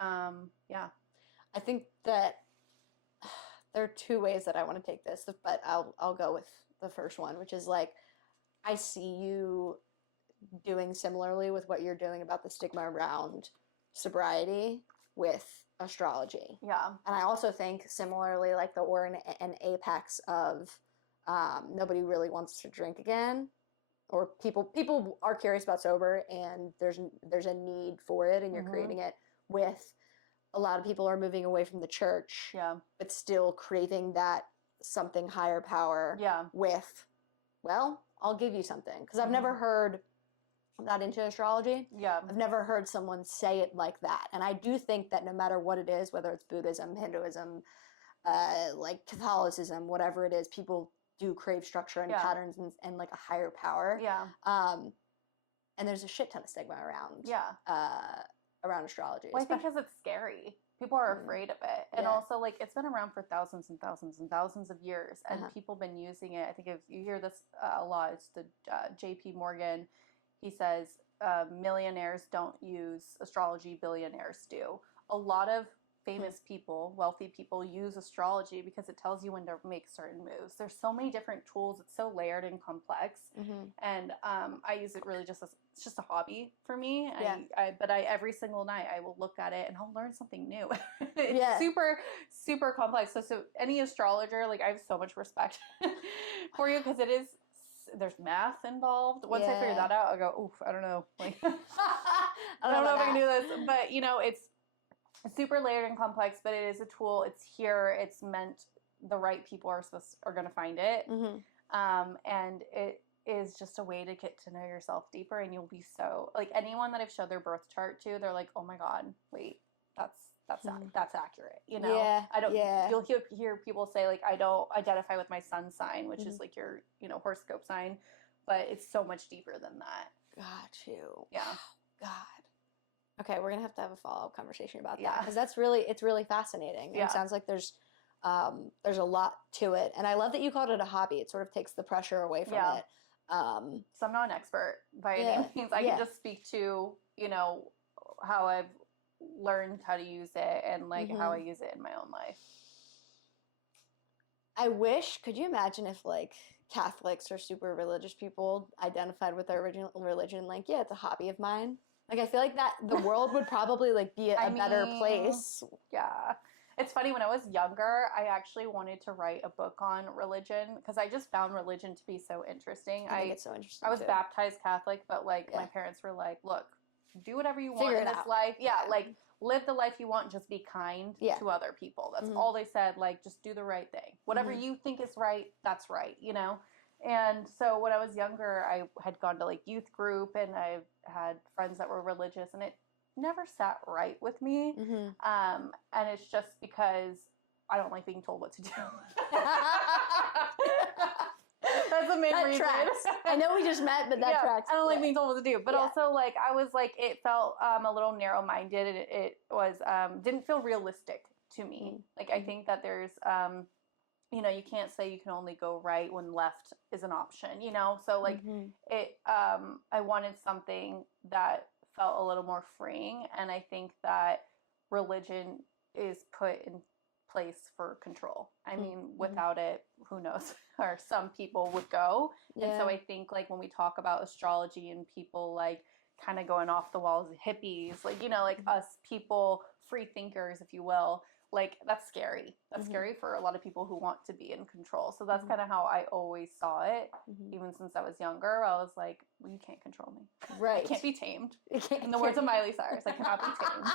yeah. I think that there are two ways that I want to take this, but I'll go with the first one, which is like, I see you doing similarly with what you're doing about the stigma around sobriety with astrology. Yeah. And I also think similarly, like we're in an apex of nobody really wants to drink again, or people are curious about sober, and there's a need for it, and you're creating it with a lot of people are moving away from the church, but still craving that something higher power with, well, I'll give you something. Because I've never heard, I'm not into astrology. I've never heard someone say it like that. And I do think that no matter what it is, whether it's Buddhism, Hinduism, like Catholicism, whatever it is, people do crave structure and patterns and like a higher power. And there's a shit ton of stigma around astrology. Well, I think because it's scary. People are afraid of it. And also, like, it's been around for thousands and thousands and thousands of years, and people have been using it. I think if you hear this a lot, it's the J.P. Morgan. He says millionaires don't use astrology, billionaires do. A lot of famous people, wealthy people, use astrology because it tells you when to make certain moves. There's so many different tools. It's so layered and complex. And I use it really just as, it's just a hobby for me. But every single night I will look at it and I'll learn something new. It's super, super complex. So any astrologer, like, I have so much respect for you, because there's math involved. Once I figure that out, I go, oof, I don't know. Like, I don't know if I can do this. But, you know, it's super layered and complex, but it is a tool. It's here. It's meant, the right people are going to find it. And it is just a way to get to know yourself deeper, and you'll be so, like, anyone that I've showed their birth chart to, they're like, oh my God, wait, that's accurate. You know, you'll hear people say, like, I don't identify with my sun sign, which is like your, you know, horoscope sign, but it's so much deeper than that. Got you. Yeah. God. Okay, we're gonna have to have a follow-up conversation about that, because it's really fascinating. It sounds like there's a lot to it, and I love that you called it a hobby. It sort of takes the pressure away from it. So I'm not an expert by any means. I can just speak to, you know, how I've learned how to use it, and like how I use it in my own life. I wish, could you imagine if like Catholics or super religious people identified with their original religion, like, yeah, it's a hobby of mine? Like, I feel like that the world would probably like be a better place. Yeah. It's funny, when I was younger, I actually wanted to write a book on religion, because I just found religion to be so interesting. I think it's so interesting. I was baptized Catholic, but like my parents were like, look, do whatever you want in this life. Like, live the life you want, just be kind to other people. That's all they said. Like, just do the right thing. Whatever you think is right, that's right, you know? And so when I was younger, I had gone to like youth group, and I had friends that were religious, and it never sat right with me. And it's just because I don't like being told what to do. That's the main reason. Tracks. I know we just met, but that tracks. I don't like being told what to do. But also, like, I was like, it felt a little narrow-minded. It was didn't feel realistic to me. Like, I think that there's you know, you can't say you can only go right when left is an option, you know? So like I wanted something that felt a little more freeing. And I think that religion is put in place for control. I mean, without it, who knows where some people would go. And so I think, like, when we talk about astrology and people like kind of going off the walls, hippies, like, you know, like us people, free thinkers, if you will, like, that's scary. That's scary for a lot of people who want to be in control. So that's kind of how I always saw it. Even since I was younger, I was like, well, you can't control me. Right. I can't be tamed. In the words of Miley Cyrus, I cannot be tamed.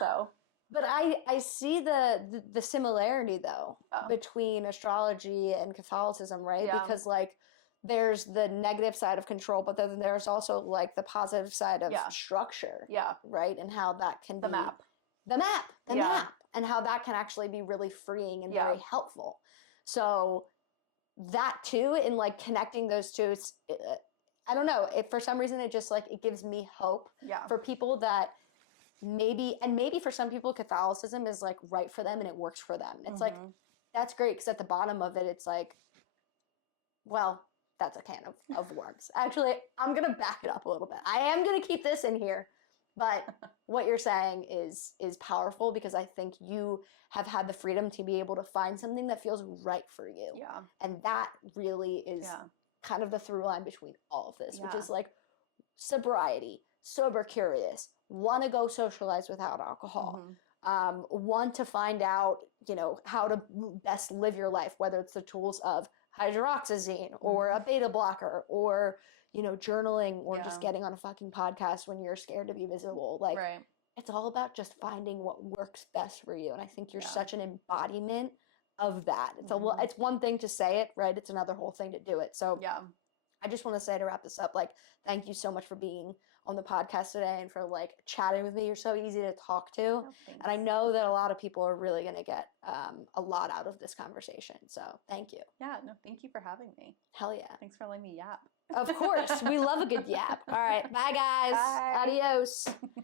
So. But I see the similarity, though, between astrology and Catholicism, right? Because, like, there's the negative side of control, but then there's also, like, the positive side of structure. Right? And how that can be... The map. And how that can actually be really freeing and very helpful. So that too, in like connecting those two, I don't know, for some reason it just like, it gives me hope for people that maybe for some people Catholicism is like right for them and it works for them. It's like, that's great, because at the bottom of it, it's like, well, that's a can of worms. Actually, I'm going to back it up a little bit. I am going to keep this in here, but what you're saying is powerful, because I think you have had the freedom to be able to find something that feels right for you. Yeah. And that really is kind of the through line between all of this, which is like sobriety, sober curious, want to go socialize without alcohol, want to find out, you know, how to best live your life, whether it's the tools of hydroxyzine or a beta blocker or, you know, journaling or just getting on a fucking podcast when you're scared to be visible. Like, it's all about just finding what works best for you. And I think you're such an embodiment of that. It's it's one thing to say it, right? It's another whole thing to do it. So I just want to say, to wrap this up, like, thank you so much for being on the podcast today and for like chatting with me. You're so easy to talk to. Oh, and I know that a lot of people are really going to get a lot out of this conversation. So thank you. Yeah, no, thank you for having me. Hell yeah. Thanks for letting me yap. Of course. We love a good yap. All right. Bye, guys. Bye. Adios.